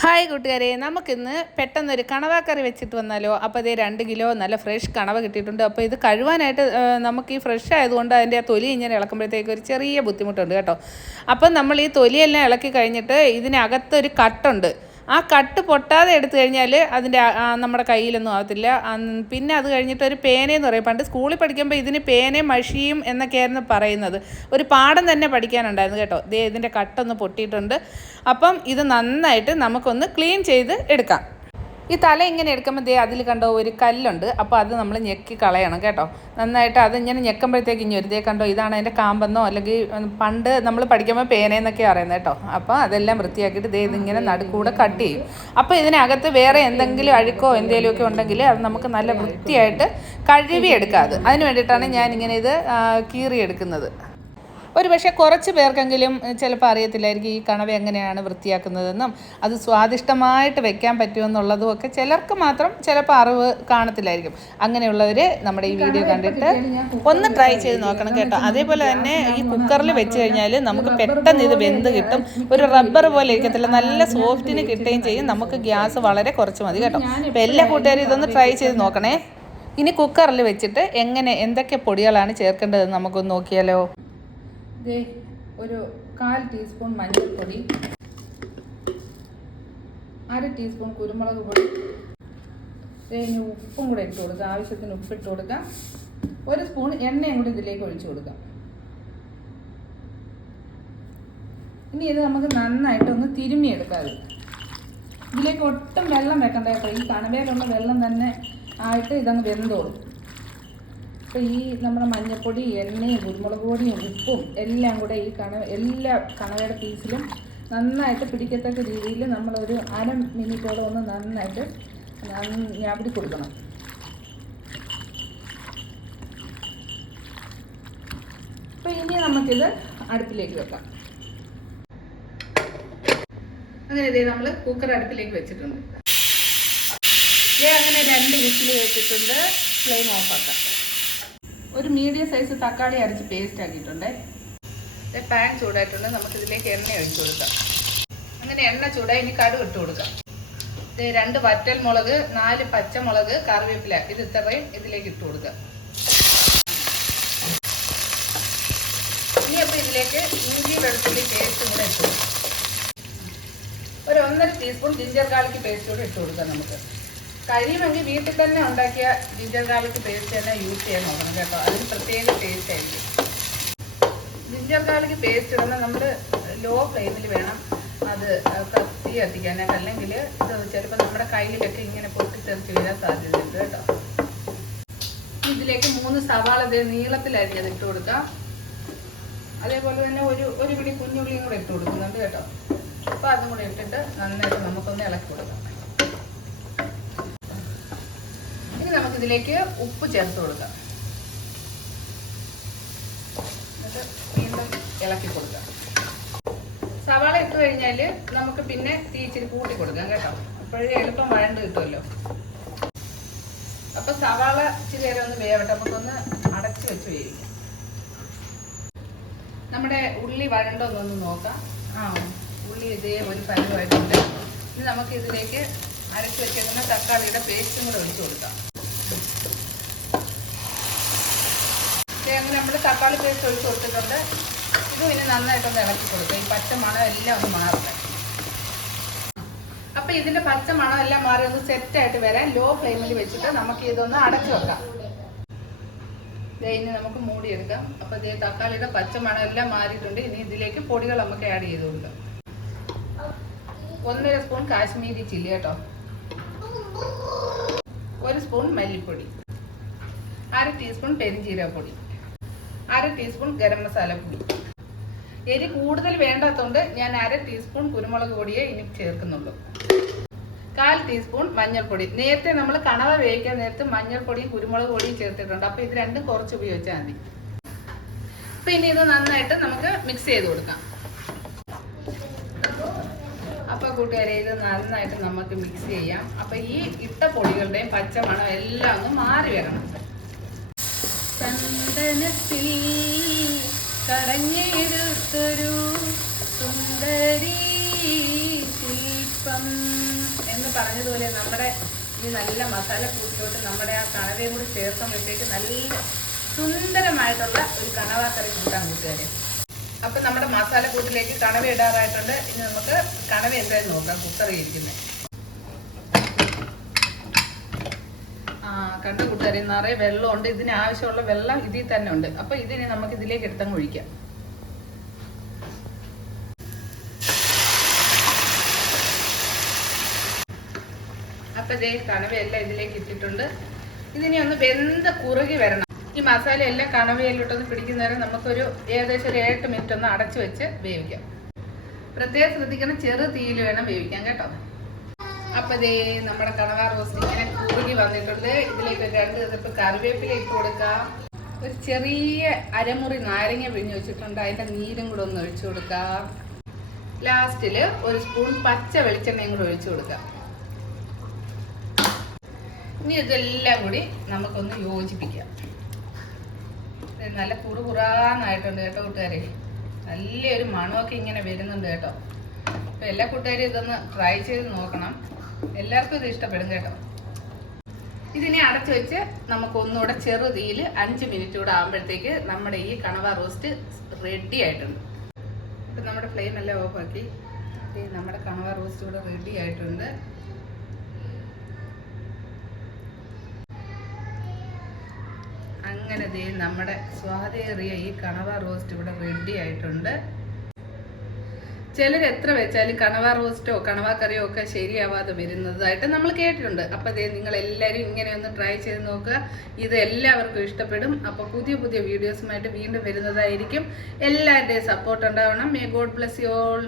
Hi കൂട്ടുകാരെ നമുക്കിന്ന് പെട്ടെന്നൊരു കണവാക്കറി വെച്ചിട്ട് വന്നാലോ? അപ്പോൾ അതേ രണ്ട് കിലോ നല്ല ഫ്രഷ് കണവ കിട്ടിയിട്ടുണ്ട്. അപ്പോൾ ഇത് കഴുവാനായിട്ട് നമുക്ക് ഈ ഫ്രഷ് ആയതുകൊണ്ട് അതിന്റെ ആ തൊലി ഇങ്ങനെ ഇളക്കുമ്പോഴത്തേക്ക് ഒരു ചെറിയ ബുദ്ധിമുട്ടുണ്ട് കേട്ടോ. അപ്പം നമ്മൾ ഈ തൊലിയെല്ലാം ഇളക്കി കഴിഞ്ഞിട്ട് ഇതിനകത്തൊരു കട്ടുണ്ട്. ആ കട്ട് പൊട്ടാതെ എടുത്തു കഴിഞ്ഞാൽ അതിന്റെ നമ്മുടെ കയ്യിലൊന്നും ആവത്തില്ല. പിന്നെ അത് കഴിഞ്ഞിട്ട് ഒരു പേനയെന്ന് പറയും. പണ്ട് സ്കൂളിൽ പഠിക്കുമ്പോൾ ഇതിന് പേനയും മഷിയും എന്നൊക്കെയായിരുന്നു പറയുന്നത്. ഒരു പാഠം തന്നെ പഠിക്കാനുണ്ടായിരുന്നു കേട്ടോ. ദേ ഇതിന്റെ കട്ടൊന്ന് പൊട്ടിയിട്ടുണ്ട്. അപ്പം ഇത് നന്നായിട്ട് നമുക്കൊന്ന് ക്ലീൻ ചെയ്ത് എടുക്കാം. ഈ തല ഇങ്ങനെ എടുക്കുമ്പോൾ ദേ അതിൽ കണ്ടോ ഒരു കല്ലുണ്ട്. അപ്പോൾ അത് നമ്മൾ ഞെക്കി കളയണം കേട്ടോ. നന്നായിട്ട് അത് ഇങ്ങനെ ഞെക്കുമ്പോഴത്തേക്ക് ഇനി ഒരു ദേ കണ്ടോ ഇതാണ് അതിന്റെ കാമ്പെന്നോ അല്ലെങ്കിൽ പണ്ട് നമ്മൾ പഠിക്കുമ്പോൾ പേനയെന്നൊക്കെ അറിയുന്നത് കേട്ടോ. അപ്പോൾ അതെല്ലാം വൃത്തിയാക്കിയിട്ട് ദേ ഇതിങ്ങനെ നടുക്കൂടെ കട്ട് ചെയ്യും. അപ്പോൾ ഇതിനകത്ത് വേറെ എന്തെങ്കിലും അഴുക്കോ എന്തെങ്കിലുമൊക്കെ ഉണ്ടെങ്കിൽ അത് നമുക്ക് നല്ല വൃത്തിയായിട്ട് കഴുകി എടുക്കാം അത്. അതിന് വേണ്ടിയിട്ടാണ് ഞാൻ ഇങ്ങനെ ഇത് കീറിയെടുക്കുന്നത്. ഒരു പക്ഷേ കുറച്ച് പേർക്കെങ്കിലും ചിലപ്പോൾ അറിയത്തില്ലായിരിക്കും ഈ കണവ എങ്ങനെയാണ് വൃത്തിയാക്കുന്നതെന്നും അത് സ്വാദിഷ്ടമായിട്ട് വെക്കാൻ പറ്റുമെന്നുള്ളതും ഒക്കെ ചിലർക്ക് മാത്രം ചിലപ്പോൾ അറിവ് കാണത്തില്ലായിരിക്കും. അങ്ങനെയുള്ളവർ നമ്മുടെ ഈ വീഡിയോ കണ്ടിട്ട് ഒന്ന് ട്രൈ ചെയ്ത് നോക്കണം കേട്ടോ. അതേപോലെ തന്നെ ഈ കുക്കറിൽ വെച്ച് കഴിഞ്ഞാൽ നമുക്ക് പെട്ടെന്ന് ഇത് വെന്ത് കിട്ടും. ഒരു റബ്ബർ പോലെ ഇരിക്കത്തില്ല. നല്ല സോഫ്റ്റിന് കിട്ടുകയും ചെയ്യും. നമുക്ക് ഗ്യാസ് വളരെ കുറച്ച് മതി കേട്ടോ. അപ്പം എല്ലാ കൂട്ടുകാരും ഇതൊന്ന് ട്രൈ ചെയ്ത് നോക്കണേ. ഇനി കുക്കറിൽ വെച്ചിട്ട് എങ്ങനെ എന്തൊക്കെ പൊടികളാണ് ചേർക്കേണ്ടതെന്ന് നമുക്കൊന്ന് നോക്കിയാലോ? ദേ ഒരു കാൽ ടീസ്പൂൺ മഞ്ഞൾപ്പൊടി അര ടീസ്പൂൺ കുരുമുളക് പൊടി. ഇനി ഉപ്പും കൂടെ ഇട്ട് കൊടുക്കുക ആവശ്യത്തിന് ഉപ്പ് ഇട്ട് കൊടുക്കാം. ഒരു സ്പൂൺ എണ്ണയും കൂടി ഇതിലേക്ക് ഒഴിച്ചു കൊടുക്കാം. ഇനി ഇത് നമുക്ക് നന്നായിട്ട് ഒന്ന് തിരുമ്മിയെടുക്കാം. ഇതിലേക്ക് ഒട്ടും വെള്ളം വെക്കണ്ട കേട്ടോ. ഈ കണവേലുള്ള വെള്ളം തന്നെ ആയിട്ട് ഇതങ്ങ് വെന്തോളും. അപ്പോൾ ഈ നമ്മുടെ മഞ്ഞപ്പൊടി എണ്ണയും കുരുമുളക് പൊടിയും ഉപ്പും എല്ലാം കൂടെ ഈ കണ എല്ലാ കണവയുടെ പീസിലും നന്നായിട്ട് പിടിക്കത്തക്ക രീതിയിൽ നമ്മളൊരു അര മിനിറ്റോളം ഒന്ന് നന്നായിട്ട് നന്ന- ഞാപിടി കൊടുക്കണം. അപ്പോൾ ഇനി നമുക്കിത് അടുപ്പിലേക്ക് വെക്കാം. അങ്ങനെ ഇതേ നമ്മൾ കുക്കർ അടുപ്പിലേക്ക് വെച്ചിട്ടുണ്ട്. അങ്ങനെ രണ്ട് വിസിൽ വെച്ചിട്ടുണ്ട്. ഫ്ലെയിം ഓഫാക്കാം ഒരു മീഡിയം സൈസ് തക്കാളി അരച്ച് പേസ്റ്റ് ആക്കിയിട്ടുണ്ട്. പാൻ ചൂടായിട്ടുണ്ട്. നമുക്ക് ഇതിലേക്ക് എണ്ണ ഒഴിച്ചു കൊടുക്കാം. അങ്ങനെ എണ്ണ ചൂടായി ഇനി കടുക് ഇട്ട് കൊടുക്കാം. ഇത് രണ്ട് വറ്റൽ മുളക് നാല് പച്ചമുളക് കറിവേപ്പില. ഇത് ഇത്രയും ഇതിലേക്ക് ഇട്ട് കൊടുക്കാം. ഇനി അപ്പോൾ ഇതിലേക്ക് ഇഞ്ചി വെളുത്തുള്ളി പേസ്റ്റും കൂടെ ഇട്ട് കൊടുക്കാം. ഒരു ഒന്നര ടീസ്പൂൺ ജിഞ്ചർ ഗാർലിക് പേസ്റ്റ് കൂടെ ഇട്ട് കൊടുക്കാം നമുക്ക്. കഴിയുമെങ്കിൽ വീട്ടിൽ തന്നെ ഉണ്ടാക്കിയ ജിഞ്ചർ ഗാർലിക് പേസ്റ്റ് തന്നെ യൂസ് ചെയ്യാൻ നോക്കണം കേട്ടോ. അതിന് പ്രത്യേക ടേസ്റ്റ് ആയിരിക്കും. ജിഞ്ചർ ഗാർലിക് പേസ്റ്റ് ഇടുന്ന നമ്മൾ ലോ ഫ്ലെയിമിൽ വേണം അത് കത്തി കത്തിക്കാനായിട്ട് അല്ലെങ്കിൽ ഇത് ചിലപ്പോൾ നമ്മുടെ കയ്യിലൊക്കെ ഇങ്ങനെ പൊട്ടിത്തെറിച്ച് വീഴാൻ സാധ്യതയുണ്ട് കേട്ടോ. ഇതിലേക്ക് മൂന്ന് സവാള ഇതേ നീളത്തിലായിരിക്കും അത് ഇട്ട് കൊടുക്കാം. അതേപോലെ തന്നെ ഒരു ഒരു പിടി കുഞ്ഞുള്ളിയും കൂടെ ഇട്ട് കൊടുക്കുന്നുണ്ട് കേട്ടോ. അപ്പോൾ അതും കൂടെ ഇട്ടിട്ട് നന്നായിട്ട് നമുക്കൊന്ന് ഇളക്കി കൊടുക്കാം. ഇനി നമുക്കിതിലേക്ക് ഉപ്പ് ചേർത്ത് കൊടുക്കാം. ഇളക്കി കൊടുക്കാം. സവാള ഇട്ട് കഴിഞ്ഞാൽ നമുക്ക് പിന്നെ തീ ഇച്ചിരി കൂട്ടി കൊടുക്കാം കേട്ടോ. അപ്പോഴേ എളുപ്പം വഴണ്ട് കിട്ടുമല്ലോ. അപ്പൊ സവാള ഇച്ചിരി നേരം ഒന്ന് വേവട്ടെ. നമുക്കൊന്ന് അടച്ചു വെച്ച് വേവിക്കാം. നമ്മുടെ ഉള്ളി വഴണ്ടോന്നൊന്ന് നോക്കാം. ആ ഉള്ളി ഇതേ ഒരു പരുവായിട്ടുണ്ട്. ഇനി നമുക്ക് ഇതിലേക്ക് അരച്ച് വെച്ചേക്കുന്ന തക്കാളിയുടെ പേസ്റ്റും കൂടെ ഒഴിച്ചു കൊടുക്കാം. അങ്ങനെ നമ്മൾ തക്കാളി പേസ്റ്റ് ഒഴിച്ച് കൊടുത്തിട്ടുണ്ട്. ഇത് പിന്നെ നന്നായിട്ടൊന്ന് ഇളക്കി കൊടുക്കുക ഈ പച്ച മണം എല്ലാം ഒന്ന് മാറട്ടെ. അപ്പൊ ഇതിന്റെ പച്ച മണം എല്ലാം മാറി ഒന്ന് സെറ്റായിട്ട് വരാൻ ലോ ഫ്ലെയിമിൽ വെച്ചിട്ട് നമുക്ക് ഇതൊന്ന് അടച്ചു വെക്കാം. ഇനി നമുക്ക് മൂടിയെടുക്കാം. അപ്പൊ ഇതേ തക്കാളിയുടെ പച്ച മണം എല്ലാം മാറിയിട്ടുണ്ട്. ഇനി ഇതിലേക്ക് പൊടികൾ നമുക്ക് ആഡ് ചെയ്ത് കൊടുക്കാം. ഒന്നര സ്പൂൺ കാശ്മീരി ചില്ലി കേട്ടോ. ഒരു സ്പൂൺ മല്ലിപ്പൊടി അര ടീസ്പൂൺ പെരിഞ്ജീരകപ്പൊടി അര ടീസ്പൂൺ ഗരം മസാല പൊടി. എരി കൂടുതൽ വേണ്ടാത്തതുകൊണ്ട് ഞാൻ അര ടീസ്പൂൺ കുരുമുളക് പൊടിയെ ഇനി ചേർക്കുന്നുള്ളൂ. കാൽ ടീസ്പൂൺ മഞ്ഞൾപ്പൊടി. നേരത്തെ നമ്മൾ കണവ വേവിക്കാൻ നേരത്തെ മഞ്ഞൾപ്പൊടിയും കുരുമുളക് പൊടിയും ചേർത്തിട്ടുണ്ട്. അപ്പോൾ ഇത് രണ്ടും കുറച്ച് ഉപയോഗിച്ചാൽ മതി. പിന്നെ ഇത് നന്നായിട്ട് നമുക്ക് മിക്സ് ചെയ്ത് കൊടുക്കാം. അപ്പോൾ കൂട്ടുകാരെ ഇത് നന്നായിട്ട് നമുക്ക് മിക്സ് ചെയ്യാം. അപ്പോൾ ഈ ഇട്ട പൊടികളുടെയും പച്ചമണം എല്ലാം ഒന്ന് മാറി വരണം. ചന്ദനത്തിൽ കടഞ്ഞെടുത്തൊരു സുന്ദരി ശില്പം പറഞ്ഞതുപോലെ നമ്മുടെ ഈ നല്ല മസാല കൂട്ടിലോട്ട് നമ്മുടെ ആ കണവയും കൂടി ചേർക്കുമ്പോഴത്തേക്ക് നല്ല സുന്ദരമായിട്ടുള്ള ഒരു കണവാക്കറി കൂട്ടാൻ കൂട്ടുകാരെ. അപ്പം നമ്മുടെ മസാല കൂട്ടിലേക്ക് കണവ ഇടാറായിട്ടുണ്ട്. ഇനി നമുക്ക് കണവ എന്തായാലും നോക്കാം ആ കണ്ട കൂട്ടുകാരി നിറയെ വെള്ളമുണ്ട്. ഇതിന് ആവശ്യമുള്ള വെള്ളം ഇതിൽ തന്നെ ഉണ്ട്. അപ്പൊ ഇതിനെ നമുക്ക് ഇതിലേക്ക് എടുത്തങ്ങ് ഒഴിക്കാം. അപ്പൊ ഇതേ കണവയെല്ലാം ഇതിലേക്ക് ഇട്ടിട്ടുണ്ട്. ഇതിനെ ഒന്ന് വെന്ത കുറുകി വരണം. ഈ മസാല എല്ലാം കണവയിലോട്ടൊന്ന് പിടിക്കുന്ന നേരം നമുക്കൊരു ഏകദേശം ഒരു എട്ട് മിനിറ്റ് ഒന്ന് അടച്ചു വെച്ച് വേവിക്കാം. പ്രത്യേകം ശ്രദ്ധിക്കണം ചെറു തീയിൽ വേണം വേവിക്കാൻ കേട്ടോ. അപ്പോൾ ഇതേ നമ്മുടെ കണവ റോസ്റ്റ് ഇങ്ങനെ കുറുകി വന്നിട്ടുണ്ട്. ഇതിലേക്ക് രണ്ട് ഇതിപ്പോൾ കറിവേപ്പില ഇട്ട് കൊടുക്കാം. ഒരു ചെറിയ അരമുറി നാരങ്ങ പിഴിഞ്ഞ് വെച്ചിട്ടുണ്ട്. അതിന്റെ നീരും കൂടെ ഒന്ന് ഒഴിച്ചു കൊടുക്കാം. ലാസ്റ്റിൽ ഒരു സ്പൂൺ പച്ച വെളിച്ചെണ്ണയും കൂടെ ഒഴിച്ചു കൊടുക്കാം. ഇനി ഇതെല്ലാം കൂടി നമുക്കൊന്ന് യോജിപ്പിക്കാം. നല്ല കുറുകുറാന്നായിട്ടുണ്ട് കേട്ടോ കൂട്ടുകാരെ. നല്ലൊരു മണമൊക്കെ ഇങ്ങനെ വരുന്നുണ്ട് കേട്ടോ. അപ്പൊ എല്ലാ കൂട്ടുകാരും ഇതൊന്ന് ട്രൈ ചെയ്ത് നോക്കണം. എല്ലാവർക്കും ഇത് ഇഷ്ടപ്പെടും കേട്ടോ. ഇതിനെ അടച്ചു വെച്ച് നമുക്ക് ഒന്നുകൂടെ ചെറുതീയിൽ അഞ്ച് മിനിറ്റ് കൂടെ ആകുമ്പോഴത്തേക്ക് നമ്മുടെ ഈ കണവ റോസ്റ്റ് റെഡി ആയിട്ടുണ്ട്. ഇപ്പം നമ്മുടെ ഫ്ലെയിം എല്ലാം ഓഫാക്കി നമ്മുടെ കണവ റോസ്റ്റ് ഇവിടെ റെഡി ആയിട്ടുണ്ട്. അങ്ങനെ ദേ നമ്മുടെ സ്വാദേറിയ ഈ കണവ റോസ്റ്റ് ഇവിടെ റെഡി ആയിട്ടുണ്ട്. ചിലർ എത്ര വെച്ചാലും കണവ റോസ്റ്റോ കണവ കറിയോ ഒക്കെ ശരിയാവാതെ വരുന്നതായിട്ട് നമ്മൾ കേട്ടിട്ടുണ്ട്. അപ്പൊ ദേ നിങ്ങൾ എല്ലാവരും ഇങ്ങനെ ഒന്ന് ട്രൈ ചെയ്ത് നോക്കുക. ഇത് എല്ലാവർക്കും ഇഷ്ടപ്പെടും. അപ്പൊ പുതിയ പുതിയ വീഡിയോസുമായിട്ട് വീണ്ടും വരുന്നതായിരിക്കും. എല്ലാവരുടെയും സപ്പോർട്ട് ഉണ്ടാവണം. May God bless you all